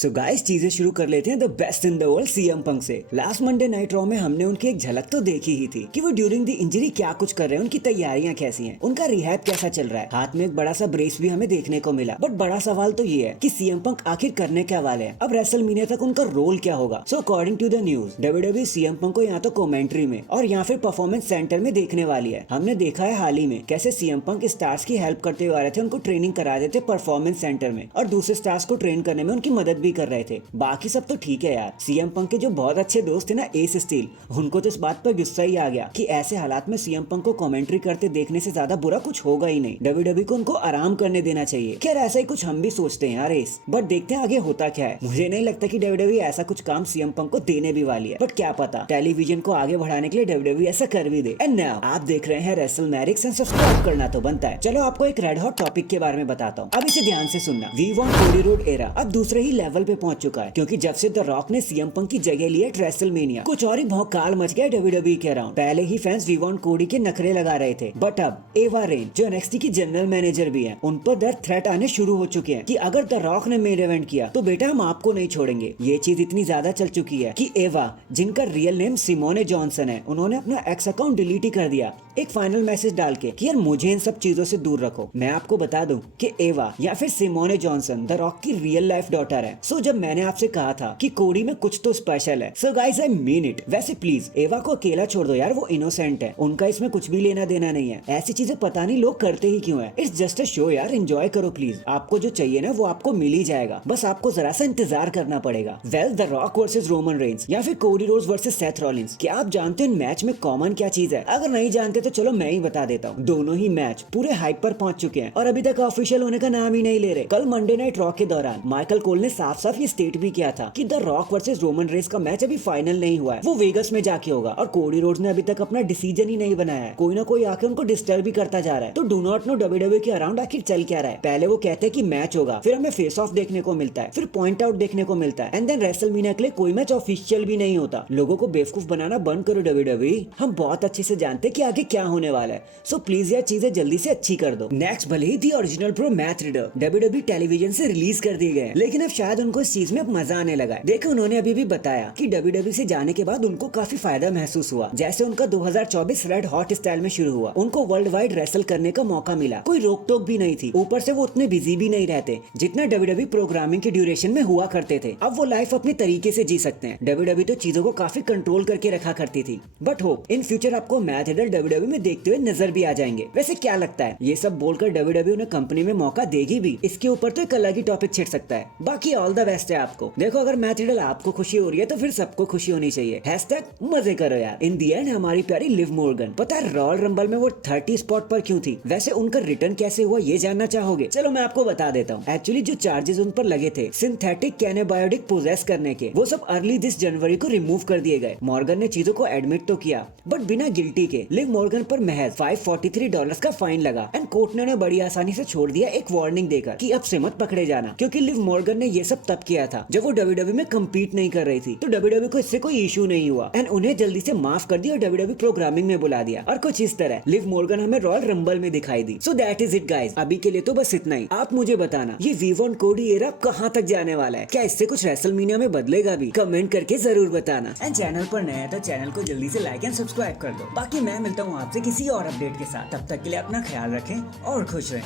So guys चीजें शुरू कर लेते हैं the best in the world CM Punk से। लास्ट मंडे नाइट रॉ में हमने उनकी एक झलक तो देखी ही थी कि वो ड्यूरिंग द इंजरी क्या कुछ कर रहे हैं, उनकी तैयारियां कैसी हैं, उनका रिहैब कैसा चल रहा है। हाथ में एक बड़ा सा ब्रेस भी हमें देखने को मिला। बट बड़ा सवाल तो ये है कि सीएम पंक आखिर करने क्या वाले हैं, अब रेसलमेनिया तक उनका रोल क्या होगा। So according to the news WWE CM Punk को यहाँ तो कमेंट्री में और यहाँ फिर परफॉर्मेंस सेंटर में देखने वाली है। हमने देखा है हाल ही में कैसे सीएम पंक स्टार्स की हेल्प करते हुए आ रहे थे, उनको ट्रेनिंग करा रहे थे परफॉर्मेंस सेंटर में और दूसरे स्टार्स को ट्रेन करने में उनकी मदद भी कर रहे थे। बाकी सब तो ठीक है यार। सीएम पंक के जो बहुत अच्छे दोस्त थे ना एस स्टील, उनको तो इस बात पर गुस्सा ही आ गया कि ऐसे हालात में सीएम पंक को कमेंट्री करते देखने से ज्यादा बुरा कुछ होगा ही नहीं। डब्ल्यूडब्ल्यूई को उनको आराम करने देना चाहिए। खैर ऐसा ही कुछ हम भी सोचते हैं यार एस, बट देखते हैं आगे होता क्या है। मुझे नहीं लगता कि डब्ल्यूडब्ल्यूई ऐसा कुछ काम सीएम पंक को देने भी वाली है, बट क्या पता टेलीविजन को आगे बढ़ाने के लिए डब्ल्यूडब्ल्यूई ऐसा कर भी दे। एंड नाउ आप देख रहे हैं रेसलमैनिक्स एंड सब्सक्राइब करना तो बनता है। चलो आपको एक रेड हॉट टॉपिक के बारे में बताता हूँ, अब इसे ध्यान से सुनना। वी वांट कोडी रोड एरा अब दूसरे ही लेवल पे पहुंच चुका है, क्योंकि जब से द रॉक ने सीएम पंक की जगह ली है रेसलमेनिया, कुछ और ही भौकाल मच गया डब्ल्यूडब्ल्यूई के अराउंड। पहले ही फैंस वी वांट कोडी के नखरे लगा रहे थे, बट अब एवा रेन जो एनएक्सटी की जनरल मैनेजर भी है, उन पर दर थ्रेट आने शुरू हो चुके हैं कि अगर द रॉक ने मेन इवेंट किया तो बेटा हम आपको नहीं छोड़ेंगे। ये चीज इतनी ज्यादा चल चुकी है कि एवा, जिनका रियल नेम सिमोने जॉनसन है, उन्होंने अपना एक्स अकाउंट डिलीट ही कर दिया एक फाइनल मैसेज डाल के कि यार मुझे इन सब चीजों से दूर रखो। मैं आपको बता दूं कि एवा या फिर सिमोने जॉनसन द रॉक की रियल लाइफ डॉटर है। सो जब मैंने आपसे कहा था कि कोडी में कुछ तो स्पेशल है, so guys I mean it. वैसे प्लीज एवा को अकेला छोड़ दो यार, वो इनोसेंट है, उनका इसमें कुछ भी लेना देना नहीं है। ऐसी चीजें पता नहीं लोग करते ही क्यों है। इट्स जस्ट अ शो यार, एंजॉय करो प्लीज। आपको जो चाहिए ना वो आपको मिल ही जाएगा, बस आपको जरा सा इंतजार करना पड़ेगा। Well the rock versus Roman Reigns या फिर Cody Rhodes versus Seth Rollins, क्या आप जानते हो इन मैच में कॉमन क्या चीज है? अगर नहीं जानते तो चलो मैं ही बता देता हूँ। दोनों ही मैच पूरे हाइप पर पहुंच चुके हैं और अभी तक ऑफिशियल होने का नाम ही नहीं ले रहे। कल मंडे नाइट रॉ के दौरान माइकल कोल ने साफ साफ ये स्टेट भी किया था कि the rock versus Roman Reigns का मैच अभी फाइनल नहीं हुआ है, वो वेगस में जाके होगा। और कोडी रोड्स ने अभी तक अपना डिसीजन ही नहीं बनाया है। कोई ना कोई आके उनको डिस्टर्ब भी करता जा रहा है। तो डू नॉट नो डब्ल्यूडब्ल्यूई के अराउंड आखिर चल क्या रहा है। पहले वो कहते हैं कि मैच होगा, फिर हमें फेस ऑफ देखने को मिलता है, फिर पॉइंट आउट देखने को मिलता है, एंड देन रेसलमेनिया के लिए कोई मैच ऑफिशियल भी नहीं होता। लोगों को बेवकूफ बनाना बंद करो डब्ल्यूडब्ल्यूई, हम बहुत अच्छे से जानते हैं कि आगे क्या होने वाला है। सो प्लीज यार चीजें जल्दी से अच्छी कर दो। नेक्स्ट भले ही दी ओरिजिनल प्रो मैथ रीडर डब्ल्यूडब्ल्यूई टेलीविजन से रिलीज कर दिए गए, लेकिन अब शायद उनको इस चीज में मजा आने लगा है। देखो उन्होंने अभी भी बताया कि डब्ल्यूडब्ल्यूई से जाने के बाद उनको काफी फायदा महसूस हुआ। जैसे उनका 2024 रेड हॉट स्टाइल में शुरू हुआ, उनको वर्ल्ड वाइड रेसल करने का मौका मिला, कोई रोक टोक भी नहीं थी। ऊपर से वो उतने बिजी भी नहीं रहते जितना डब्ल्यूडब्ल्यूई प्रोग्रामिंग के ड्यूरेशन में हुआ करते थे। अब वो लाइफ अपने तरीके से जी सकते हैं। डब्ल्यूडब्ल्यूई तो चीजों को काफी कंट्रोल करके रखा करती थी, बट होप इन फ्यूचर आपको मैथ रीडर डब्ल्यूडब्ल्यूई में देखते हुए नजर भी आ जाएंगे। वैसे क्या लगता है, ये सब बोलकर डब्ल्यूडब्ल्यूई ने कंपनी में मौका देगी भी? इसके ऊपर तो एक अलग ही टॉपिक छिड़ सकता है। बाकी ऑल द बेस्ट है आपको। देखो अगर मैथ रीडर आपको खुशी हो रही है तो फिर सबको खुशी होनी चाहिए। हैशटैग मजे करो यार। इन दी एंड हमारी प्यारी लिव मॉर्गन, पता है रॉयल रंबल में वो 30 स्पॉट पर क्यों थी? वैसे उनका रिटर्न कैसे हुआ ये जानना चाहोगे? चलो मैं आपको बता देता हूँ। एक्चुअली जो चार्जेस उन पर लगे थे सिंथेटिक कैनाबायोटिक पोजेस करने के, वो सब अर्ली दिस जनवरी को रिमूव कर दिए गए। मॉर्गन ने चीजों को एडमिट तो किया, बट बिना गिल्टी के। लिव मॉर्गन पर महज $543 का फाइन लगा एंड कोर्ट ने बड़ी आसानी से छोड़ दिया एक वार्निंग देकर कि अब से मत पकड़े जाना, क्योंकि लिव मॉर्गन ने ये सब तब किया था जब वो डब्ल्यूडब्ल्यूई में कम्पीट नहीं कर रही थी। तो डब्ल्यूडब्ल्यूई को इससे कोई इशू नहीं हुआ एंड उन्हें जल्दी से माफ कर दिया और डब्ल्यूडब्ल्यूई प्रोग्रामिंग में बुला दिया। और कुछ इस तरह लिव मॉर्गन हमें रॉयल रंबल में दिखाई दी। So that is it guys. अभी के लिए तो बस इतना ही। आप मुझे बताना ये वी वांट कोडी एरा कहाँ तक जाने वाला है? क्या इससे कुछ रेसलमेनिया में बदलेगा भी? कमेंट करके जरूर बताना। एंड चैनल पर नया है तो चैनल को जल्दी से लाइक एंड सब्सक्राइब कर दो। बाकी मैं मिलता हूँ आपसे किसी और अपडेट के साथ। तब तक के लिए अपना ख्याल रखें और खुश रहें।